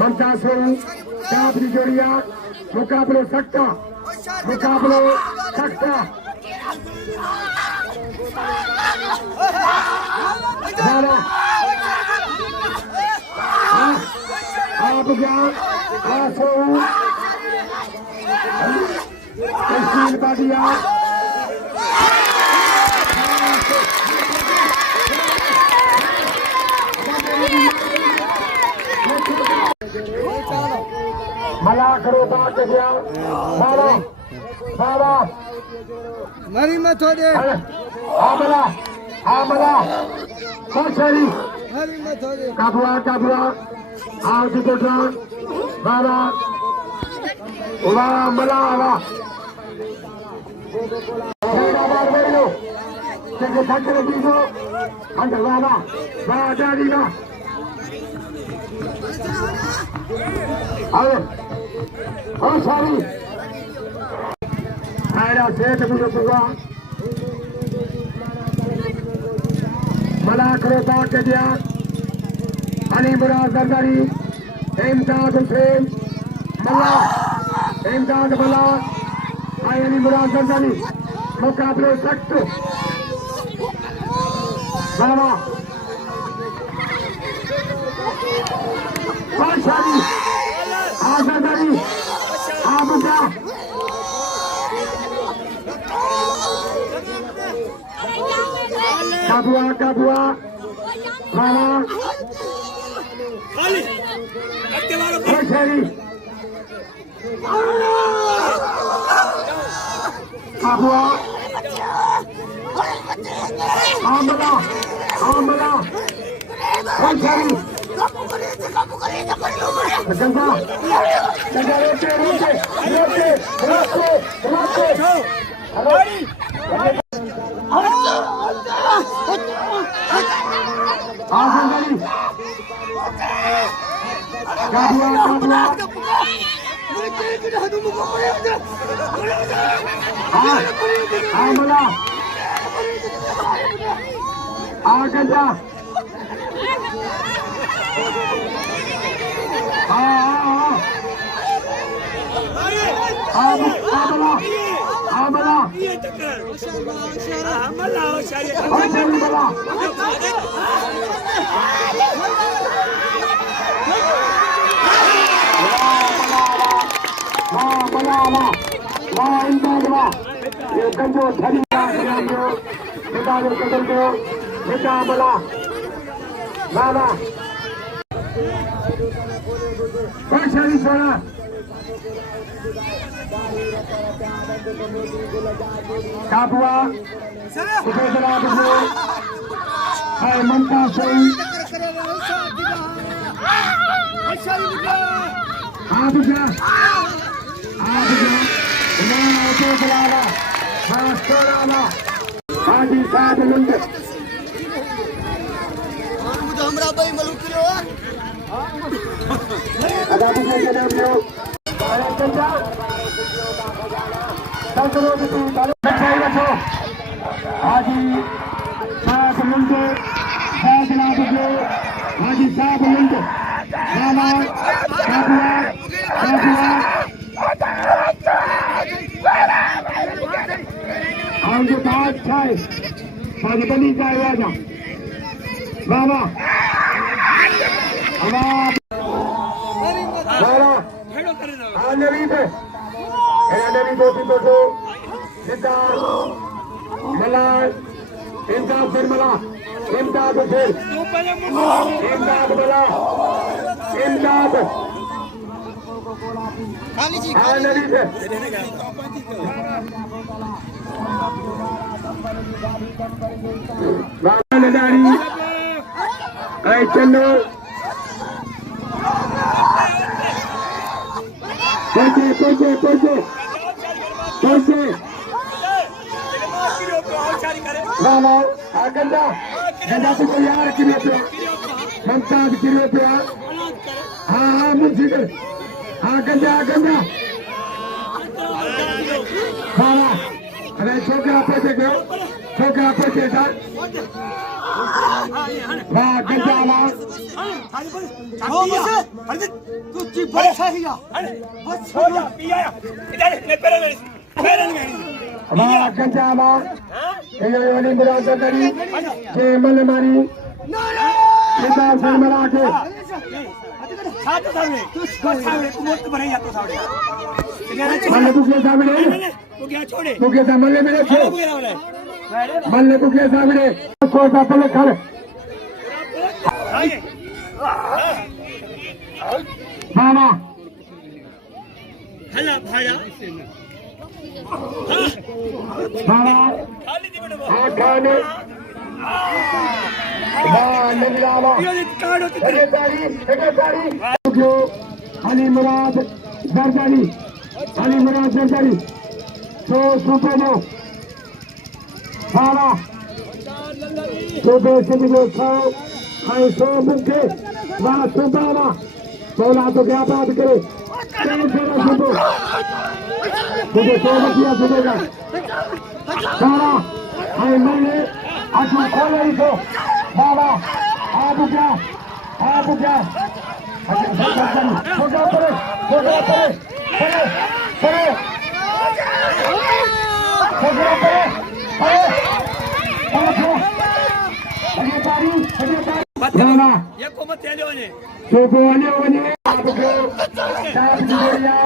ममता सिंह चाप की जोड़िया मुकाबलो सख्ता आप दिया मलाखरो बात गया बाबा बाबा मरी मत हो दे आमला कोचरी मरी मत हो दे काबुआ आओ जी कोठा बाबा वाह मला वाह जेड़ा बार मेलो के थकरे दीजो अंदर बाबा वाह जारी ना आओ ओ सारी मेरा सेठ मुझे बुआ मलाखरो बात गया अली मुराद जरदारी इमदाद हुसैन मल्ला इमदाद मल्ला अली मुराद जरदारी मुकाबले सख्त बाबा शादी आजादारी आबुदा काबुआ बाबा कोचरी काबुआ आमला कोचरी गंगा काबुआ ममता सिंह हाजी साहब मुंड हमरा भाई मलुकरो हाजी साहब मुंड हाजी साहब मुंड आगे बात छाए बनी का आवाज बाबा इमदाद चलो गंजा तो यार किलो पे मुमताज किलो पे हाँ मुझे हाँ गंजा हाँ अरे छोकरा पैसे गयो छोकरा पैसे वाह गंजा वाह तू ची बस है या बस छोड़ा पिया इधर मैं पैरन में वाह गंजा वाह ये वाली मुराद करी के मल मारी सीधा से मरा के साथ सामने तू सामने तू मोट बने या तो सामने मल्ले को के सामने तू क्या छोड़े को के सामने में रखे मल्ले को के सामने को सा पले खड़े मामा हला भाया मामा खाली दी बड़ो खाने वाह नगरावा ये कार्ड होती सेक्रेटरी जो अली मुराद जरदारी तो सुबह दो मामा सुबह से जो खाओ खाए सो मुझे वाह सुबह मौला तो क्या बात करे सुबह सो किया सुबह का सारा हाय मैंने आज खोल रही तो बाबा आप क्या छोटा पड़े ये को मत ले ने तो बोले आपको साथ जोड़िया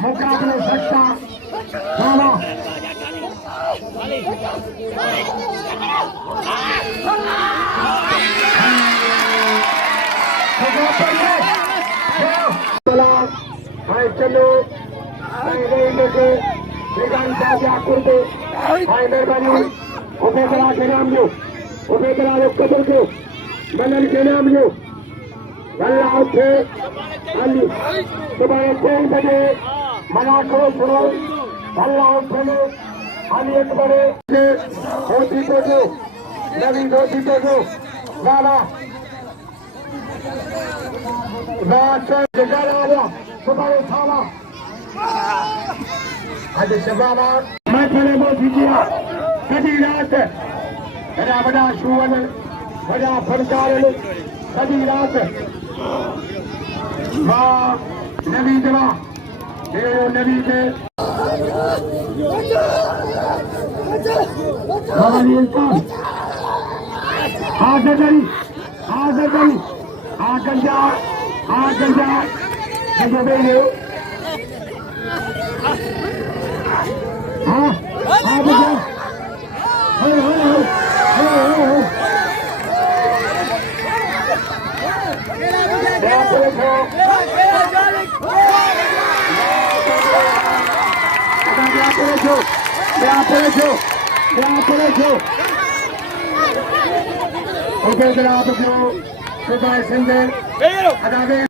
मुकाबले सकता बाबा चलो उपेदरा के नाम जो उपेदरा कदर को मनन के नाम जो अल्लाह उठे अली सुबह 3 बजे मलाखरो शुरू अल्लाह उठे अली एक बड़े धोती तो जो नवी धोती तो जो गाना रात जगाया सुबह उठावा आज शबाबा मैं खड़े वो दीजिए सदी रात बड़ा बड़ा शुवन बड़ा फनकार सदी रात माँ नबी जवा नबी के Sinth